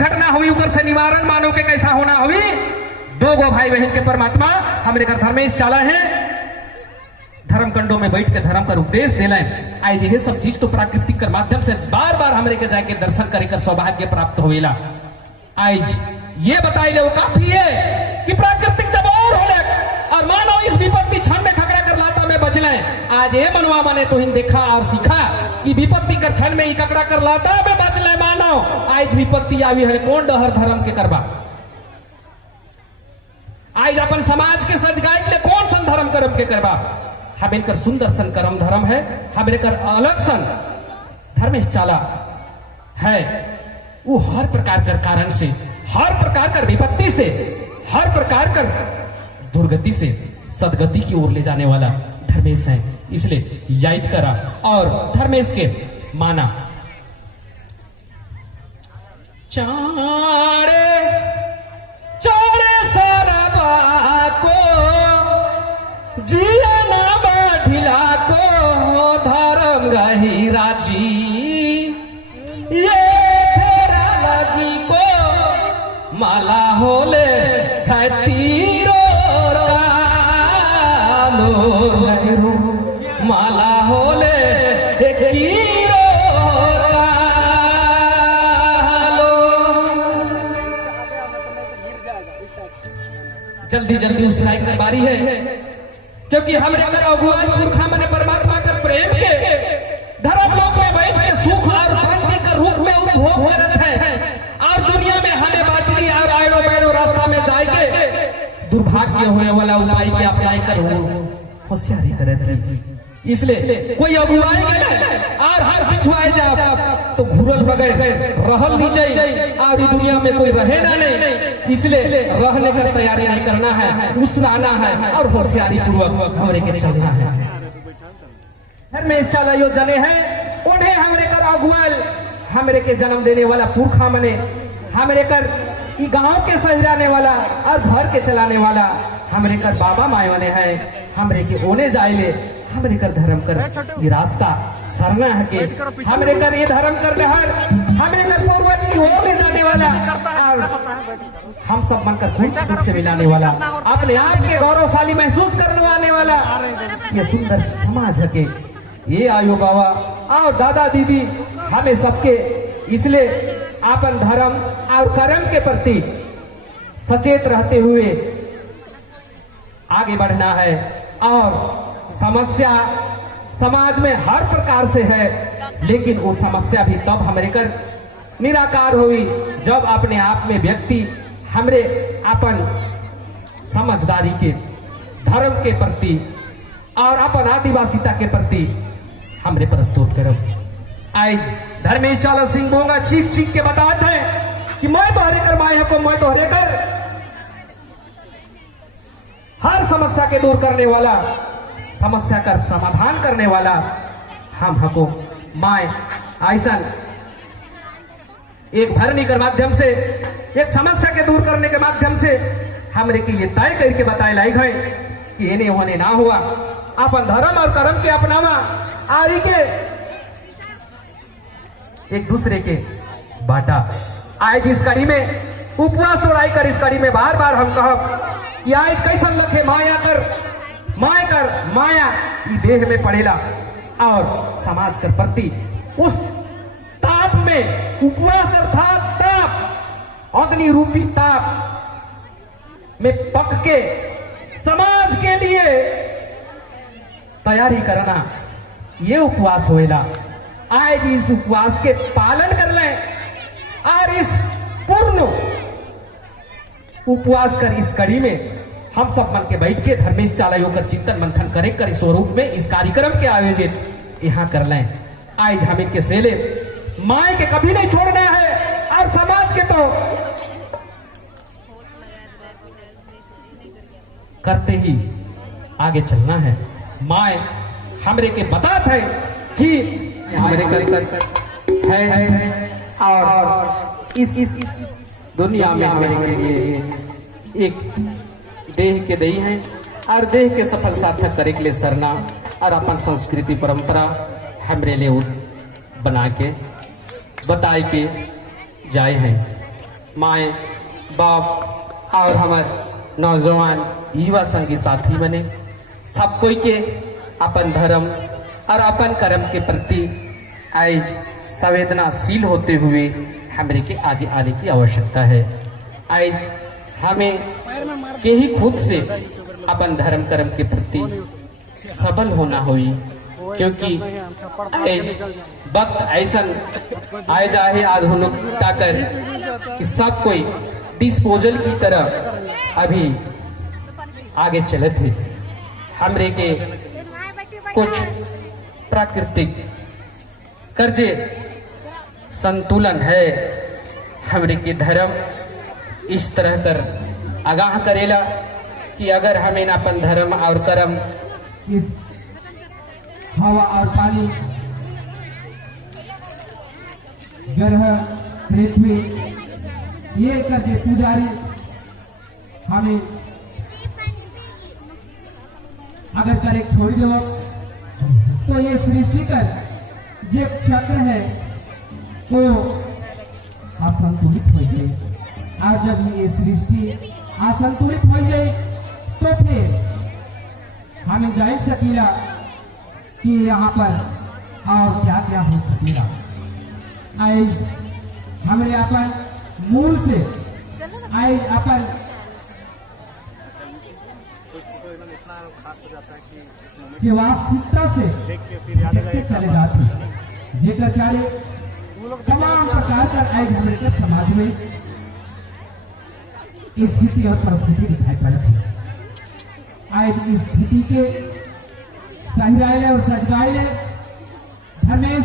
घटना हुई उकर से निवारण मानव के कैसा होना हुई। दो गो भाई बहन के परमात्मा हमरे घर धर्मेश चाला है, धर्म कंडों में बैठ के धर्म का उपदेश दिला। आज ये सब चीज तो प्राकृतिक कर माध्यम से बार बार हमरे के जाके दर्शन करे कर सौभाग्य प्राप्त होवेला। आज ये बताई ले वो काफी है कि प्राकृतिक जब और होले और मानव इस विपत्ति क्षण में खगड़ा कर लाता में बचले। आज ये मनवा मने तो हिन देखा और सीखा कि विपत्ति कर क्षण में ही ककड़ा कर लाता में बचले मानव। आज विपत्ति आवी है कौन डहर धर्म के करबा। आज अपन समाज के सजगाई के लिए कौन सन धर्म कर्म के करबा। हमें कर सुंदर सन कर्म धर्म है, हमें कर अलग सन धर्मेश चाला है। वो हर प्रकार कर कारण से, हर प्रकार कर विपत्ति से, हर प्रकार कर दुर्गति से सदगति की ओर ले जाने वाला धर्मेश है। इसलिए याद करा और धर्मेश के माना। चारे चारे सारा को जिया ना बढ़िला को धर्म रही राजी। ये फेरा लगी को माला होले खतीरो माला होले जल्दी जल्दी उस लायक की बारी है, क्योंकि हमरे कर अगुवाई पुरखा मने परमात्मा कर प्रेम के धर्म लोक में बैठ के सुख और शांति के रूप में उपभोग करत है और दुनिया में हमें बाचली और आयो बैठो रास्ता में जाएंगे दुर्भाग्य होने वाला उपाय के अप्लाई कर होशियारी करत है। इसलिए कोई अगुवाई और हर पिछुआए जा तो घुरल बगैर रहल नहीं चाहिए और दुनिया में कोई रहे ना नहीं। इसलिए रहने का तैयारी नहीं करना है, उसराना है और होशियारी पूर्वक हमरे के चलना है। धर्मेश चाला यो जने हैं उन्हें हमरे कर अगुवाल हमरे के जन्म देने वाला पुरखा मने हमरे कर गांव के सहराने वाला और घर के चलाने वाला हमरे कर बाबा मायो ने है। हमरे के ओने जाइले हमरे कर धर्म कर ये रास्ता सरना है के हमरे कर ये धर्म कर हर हमरे कर पूर्वज की ओर ले जाने वाला और हम सब बनकर खुद से मिलाने वाला अपने आप के गौरवशाली महसूस करवाने वाला ये सुंदर समाज है के ये आयो बाबा और दादा दीदी हमें सबके इसलिए अपन धर्म और कर्म के प्रति सचेत रहते हुए आगे बढ़ना है। और समस्या समाज में हर प्रकार से है, लेकिन वो समस्या भी तब हमारे कर निराकार हुई जब अपने आप में व्यक्ति हमरे अपन समझदारी के धर्म के प्रति और अपन आदिवासिता के प्रति हमरे प्रस्तुत करो। आज धर्मेश चाला सिंह बोंगा चीख चीख के बताते हैं कि मैं तो हरे कर माया को मैं तो हरे कर हर समस्या के दूर करने वाला, समस्या का समाधान करने वाला हम हको माए ऐसा एक धरनी के माध्यम से एक समस्या के दूर करने के माध्यम से हमरे के ये तय करके बताए लायक है कि इन्हें होने ना हुआ अपन धर्म और कर्म के अपनावा आरी के एक दूसरे के बाटा। आज इस कड़ी में उपवास तोड़ाई कर इस कड़ी में बार बार हम कहब कि आज कैसन लखे माया कर माया ई देह में पड़ेला और समाज के प्रति उस ताप में उपवास अर्थात ताप अग्नि रूपी ताप में पक के समाज के लिए तैयारी करना ये उपवास होएला। आज इस उपवास के पालन कर लें और इस पूर्ण उपवास कर इस कड़ी में हम सब मन के बैठ के धर्मेश चाला होकर चिंतन मंथन करे कर स्वरूप में इस कार्यक्रम के आयोजित यहाँ कर लें। आज हमें के सेले माए के कभी नहीं छोड़ना है और समाज के तो करते ही आगे चलना है। माए हमरे के बतात है कि हमरे कर है और इस दुनिया में हमारे लिए एक देह के दही है और देह के सफल सार्थक करे के लिए सरना और अपन संस्कृति परंपरा हमरे लिए बना के बताए के जाए हैं। माए बाप और हमारे नौजवान युवा संगी साथी बने सब कोई के अपन धर्म और अपन कर्म के प्रति आज संवेदनाशील होते हुए हमारे के आगे आने की आवश्यकता है। आज हमें के ही खुद से अपन धर्म कर्म के प्रति सबल होना हुई, क्योंकि आज वक्त ऐसा आए जाए आधुनिकता कर कि सब कोई डिस्पोजल की तरह अभी आगे चले थे। हमरे के कुछ प्राकृतिक कर्जे संतुलन है, हमरे के धर्म इस तरह कर आगाह करेला कि अगर हमें अपन धर्म और कर्म इस हवा और पानी ग्रह पृथ्वी ये कर्जे पुजारी हमें अगर करे छोड़ दो तो ये सृष्टि कर जो चक्र है वो असंतुलित हो जाए, और जब ये सृष्टि असंतुलित हो जाए तो फिर हमें जान सकेला कि यहाँ पर और क्या क्या हो सकेगा। आज हमारे अपन मूल से आज अपन वास्तविकता से चले जाते जेकर चारे तमाम प्रकार का आज हमारे समाज में स्थिति और परिस्थिति दिखाई पड़ती है। आज इस स्थिति के सहिराइले और सजगाइले धर्मेश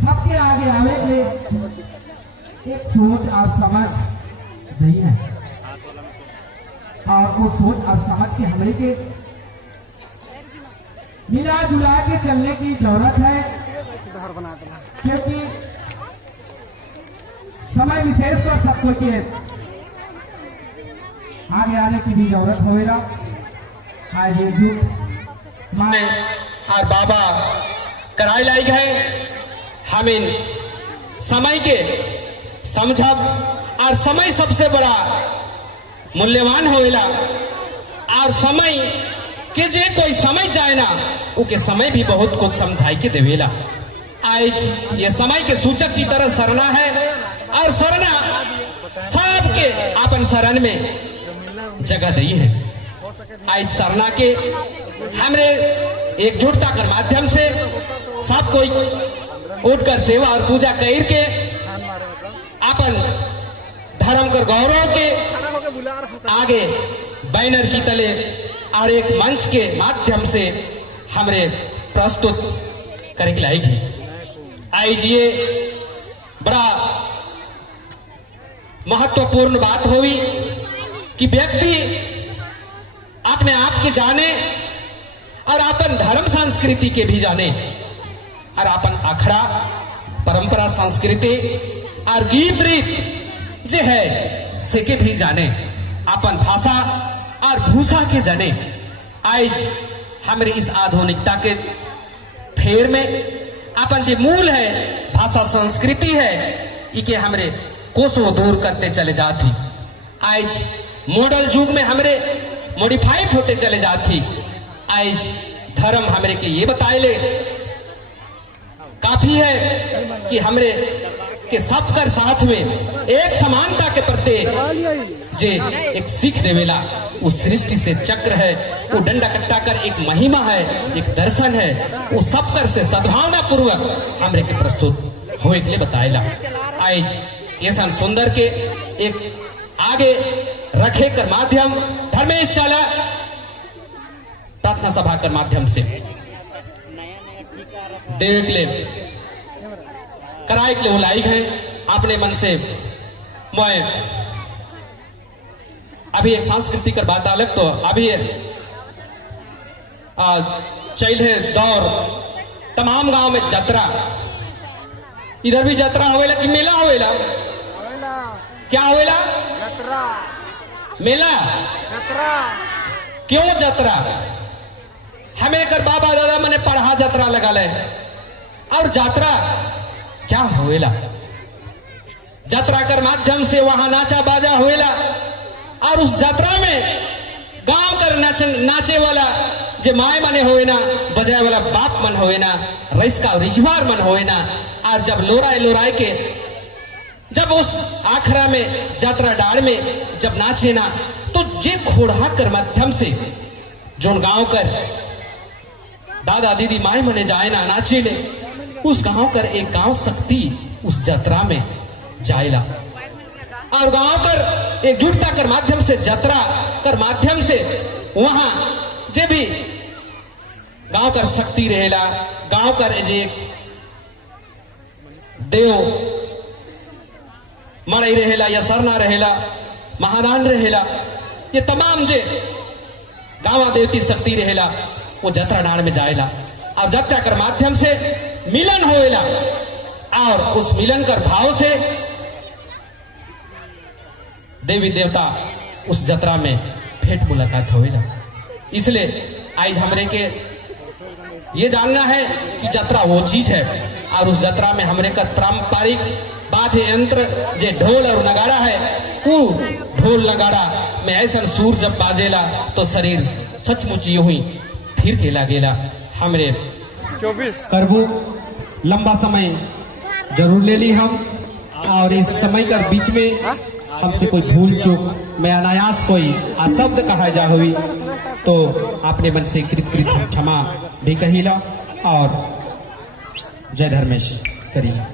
सबके आगे आवे के एक सोच और समझ नहीं है, और वो सोच और समझ के हमरे के मिला जुला के चलने की जरूरत है, क्योंकि समय विशेष पर सबको के आगे आने की भी जरूरत होगा। आज एकजुट माए और बाबा कराए लायक है, हमें समय के समझब और समय सबसे बड़ा मूल्यवान होएला, और समय के जे कोई समझ जाए ना उके समय भी बहुत कुछ समझाई के देवेला। आज ये समय के सूचक की तरह सरना है, और सरना सबके अपन शरण में जगह दी है। आज सरना के हमरे एकजुटता के माध्यम से सब कोई उठकर सेवा और पूजा कर के अपन धर्म कर गौरव के आगे बैनर की तले और एक मंच के माध्यम से हमरे प्रस्तुत करके लाएगी। आज ये बड़ा महत्वपूर्ण बात हुई कि व्यक्ति अपने आप के जाने और अपन धर्म संस्कृति के भी जाने, और अपन अखड़ा परंपरा संस्कृति और गीत रीत जे है से के भी जाने, अपन भाषा और भूषा के जाने। आज हमारे इस आधुनिकता के फेर में अपन जो मूल है भाषा संस्कृति है इके हमरे कोसों दूर करते चले जाती। आज मॉडल युग में हमरे मॉडिफाइड होते चले जाती। आज धर्म हमरे के ये बताए ले काफी है कि हमरे के सबकर साथ में एक समानता के प्रति जे एक सीख देवेला, वो सृष्टि से चक्र है, वो डंडा कट्टा कर एक महिमा है, एक दर्शन है, वो सबकर से सद्भावना पूर्वक हमरे के प्रस्तुत होए के लिए बताएला। आज ये सन सुंदर के एक आगे रखे कर माध्यम धर्मेश चाला प्रार्थना सभा कर माध्यम से देख ले कराए के लिए लाइक है अपने मन से। मैं अभी एक सांस्कृतिक बात अलग, तो अभी चल है दौर तमाम गांव में जतरा, इधर भी जतरा होवेला कि मेला होवेला? क्या होवेला? जतरा मेला। जतरा क्यों जतरा? हमें कर बाबा दादा मैंने पढ़ा जतरा लगा ले, और जात्रा क्या होवेला? यात्रा कर माध्यम से वहां नाचा बाजा होएला और उस यात्रा में गांव कर नाचे वाला जे माय मने होए ना, बजाए वाला बाप मन होए ना, रईस का रिजवार मन होए ना। और जब लोराए लोराए के जब उस आखरा में यात्रा डाड़ में जब नाचे ना, तो जे घोड़ा कर माध्यम से जो गांव कर दादा दीदी माय मने जाए ना नाचे ले, उस गांव कर एक गांव शक्ति उस यात्रा में जाएला और गांव कर एकजुटता कर माध्यम से यात्रा कर माध्यम से वहां जे भी गांव कर शक्ति रहेला, गांव कर जे देव मड़ई रहेला या सरना रहेला, महादान रहेला, ये तमाम जे गांव देवती शक्ति रहेला वो यात्रा डांड में जाएला और यात्रा कर माध्यम से मिलन होएला और उस मिलन कर भाव से देवी देवता उस यात्रा में भेंट मुलाकात होएला। इसलिए आज हमरे के ये जानना है कि यात्रा वो चीज है और उस यात्रा में हमरे का पारंपरिक वाद्य यंत्र जे ढोल और नगाड़ा है, वो ढोल नगाड़ा में ऐसा सूर जब बाजेला तो शरीर सचमुच यूं ही फिर के लागेला। हमरे 24 करबू लंबा समय जरूर ले ली हम और इस समय कर बीच में हमसे कोई भूल चूक में अनायास कोई अशब्द कहा जा हुई तो आपने मन से कृत कृत क्षमा भी कहिला और जय धर्मेश करिए।